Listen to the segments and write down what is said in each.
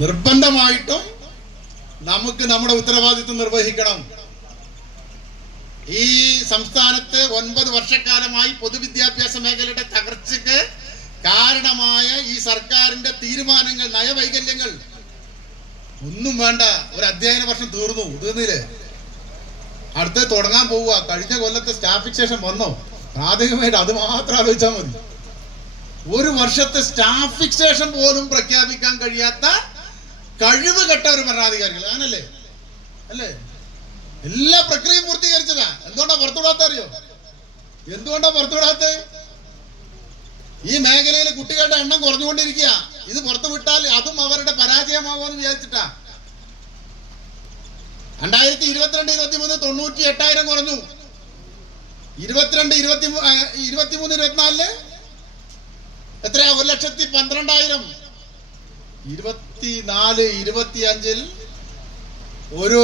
നിർബന്ധമായിട്ടും നമുക്ക് നമ്മുടെ ഉത്തരവാദിത്വം നിർവഹിക്കണം. ഈ സംസ്ഥാനത്ത് ഒൻപത് വർഷക്കാലമായി പൊതുവിദ്യാഭ്യാസ മേഖലയുടെ തകർച്ചയ്ക്ക് കാരണമായ ഈ സർക്കാരിന്റെ തീരുമാനങ്ങൾ നയവൈകല്യങ്ങൾ ഒന്നും വേണ്ട. ഒരു അധ്യയന വർഷം തീർന്നു. തീർന്നില്ലേ? അടുത്ത് തുടങ്ങാൻ പോവുക. കഴിഞ്ഞ കൊല്ലത്തെ സ്റ്റാഫ് ഫിക്സേഷൻ വന്നോ? പ്രാഥമികമായിട്ട് അത് മാത്രം ആലോചിച്ചാൽ മതി. ഒരു വർഷത്തെ സ്റ്റാഫ് ഫിക്സേഷൻ പോലും പ്രഖ്യാപിക്കാൻ കഴിയാത്ത കഴിവ് കെട്ട ഒരു ഭരണാധികാരികൾ. അങ്ങനല്ലേ? അല്ലേ? എല്ലാ പ്രക്രിയയും പൂർത്തീകരിച്ചതാ. എന്തുകൊണ്ടാ പുറത്തുവിടാത്ത അറിയോ എന്തുകൊണ്ടാ പുറത്തുവിടാത്ത ഈ മേഖലയിൽ കുട്ടികളുടെ എണ്ണം കുറഞ്ഞുകൊണ്ടിരിക്കുക ഇത് പുറത്തു വിട്ടാൽ അതും അവരുടെ പരാജയമാകുമെന്ന് വിചാരിച്ചിട്ടാ. രണ്ടായിരത്തി ഇരുപത്തിരണ്ട് ഇരുപത്തി മൂന്ന് തൊണ്ണൂറ്റി എട്ടായിരം കുറഞ്ഞു. ഇരുപത്തിരണ്ട് ഇരുപത്തി ഇരുപത്തിമൂന്ന് ഇരുപത്തിനാലിൽ എത്രയാ? ഒരു ലക്ഷത്തി പന്ത്രണ്ടായിരം. ഇരുപത്തിനാല് ഇരുപത്തിയഞ്ചിൽ ഒരു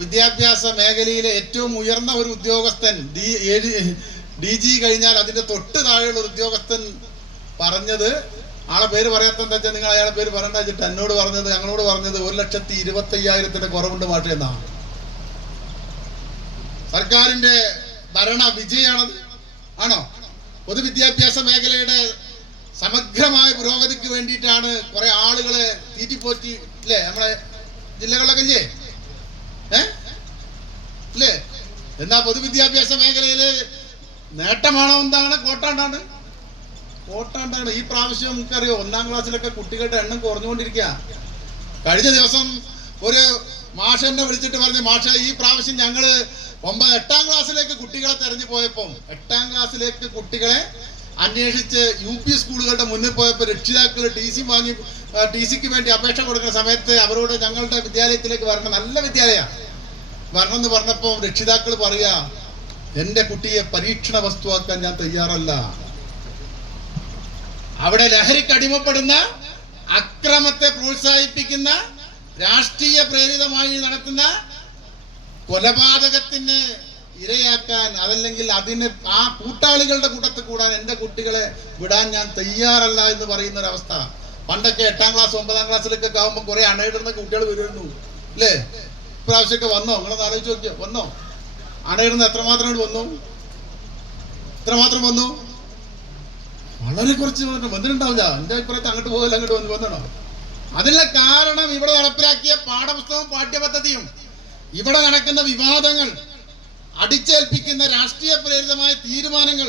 വിദ്യാഭ്യാസ മേഖലയിലെ ഏറ്റവും ഉയർന്ന ഒരു ഉദ്യോഗസ്ഥൻ ഡി ഡി ജി കഴിഞ്ഞാൽ അതിന്റെ തൊട്ട് താഴെയുള്ള ഒരു ഉദ്യോഗസ്ഥൻ പറഞ്ഞത് ആളെ പേര് പറയാത്ത എന്താ വെച്ചാൽ നിങ്ങൾ അയാളെ പേര് പറയണ്ട വെച്ചിട്ട് എന്നോട് പറഞ്ഞത് ഞങ്ങളോട് പറഞ്ഞത് ഒരു ലക്ഷത്തി ഇരുപത്തി അയ്യായിരത്തിന്റെ കുറവുണ്ട് മാറ്റി എന്നാണ് സർക്കാരിന്റെ ഭരണ വിജയാണത്. ആണോ? പൊതുവിദ്യാഭ്യാസ മേഖലയുടെ സമഗ്രമായ പുരോഗതിക്ക് വേണ്ടിയിട്ടാണ് കുറെ ആളുകളെ തീറ്റിപ്പോറ്റി ഇല്ലേ? നമ്മളെ ജില്ലകളിലൊക്കെ ഇല്ലേ ഏ? അല്ലേ എന്നാ പൊതുവിദ്യാഭ്യാസ മേഖലയിൽ നേട്ടമാണോ എന്താണ്? കോട്ടാണ്ടാണ്? കോട്ടാണ്ടാണ്. ഈ പ്രാവശ്യം നമുക്കറിയോ ഒന്നാം ക്ലാസ്സിലൊക്കെ കുട്ടികളുടെ എണ്ണം കുറഞ്ഞുകൊണ്ടിരിക്കുക കഴിഞ്ഞ ദിവസം ഒരു മാഷ എന്നെ വിളിച്ചിട്ട് പറഞ്ഞു മാഷ ഈ പ്രാവശ്യം ഞങ്ങൾ ഒമ്പത് എട്ടാം ക്ലാസ്സിലേക്ക് കുട്ടികളെ തെരഞ്ഞു പോയപ്പോൾ എട്ടാം ക്ലാസ്സിലേക്ക് കുട്ടികളെ അന്വേഷിച്ച് യു പി സ്കൂളുകളുടെ മുന്നിൽ പോയപ്പോൾ രക്ഷിതാക്കൾ ടി സി വാങ്ങി ടി സിക്ക് വേണ്ടി അപേക്ഷ കൊടുക്കുന്ന സമയത്ത് അവരോട് ഞങ്ങളുടെ വിദ്യാലയത്തിലേക്ക് വരണം. നല്ല വിദ്യാലയ. വരണം എന്ന് പറഞ്ഞപ്പോൾ രക്ഷിതാക്കൾ പറയാ എന്റെ കുട്ടിയെ പരീക്ഷണ വസ്തുവാക്കാൻ ഞാൻ തയ്യാറല്ല. അവിടെ ലഹരിക്ക് അടിമപ്പെടുന്ന അക്രമത്തെ പ്രോത്സാഹിപ്പിക്കുന്ന രാഷ്ട്രീയ പ്രേരിതമായി നടത്തുന്ന കൊലപാതകത്തിന് ഇരയാക്കാൻ അതല്ലെങ്കിൽ അതിന് ആ കൂട്ടാളികളുടെ കൂട്ടത്തിൽ കൂടാൻ എന്റെ കുട്ടികളെ വിടാൻ ഞാൻ തയ്യാറല്ല എന്ന് പറയുന്ന ഒരവസ്ഥ പണ്ടൊക്കെ എട്ടാം ക്ലാസ് ഒമ്പതാം ക്ലാസ്സിലൊക്കെ ആകുമ്പോൾ കുറെ അണയിടുന്ന കുട്ടികൾ വരുമായിരുന്നു. അല്ലേ ഇപ്രാവശ്യമൊക്കെ വന്നോ? നിങ്ങളൊന്ന് ആലോചിച്ച് നോക്കിയോ? വന്നോ? അണയിടുന്ന എത്രമാത്രം മാത്രം വന്നു? എത്രമാത്രം വന്നു? വളരെ കുറച്ച് വന്നിട്ടുണ്ടാവില്ല. എന്റെ അഭിപ്രായത്തിൽ അങ്ങോട്ട് പോകില്ല അങ്ങോട്ട് വന്ന് വന്നണോ അതിനുള്ള കാരണം ഇവിടെ നടപ്പിലാക്കിയ പാഠപുസ്തകവും പാഠ്യപദ്ധതിയും. ഇവിടെ നടക്കുന്ന വിവാദങ്ങൾ അടിച്ചേൽപ്പിക്കുന്ന രാഷ്ട്രീയ പ്രേരിതമായ തീരുമാനങ്ങൾ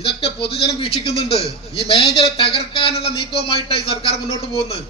ഇതൊക്കെ പൊതുജനം വീക്ഷിക്കുന്നുണ്ട്. ഈ മേഖല തകർക്കാനുള്ള നീക്കവുമായിട്ടാണ് ഈ സർക്കാർ മുന്നോട്ട് പോകുന്നത്.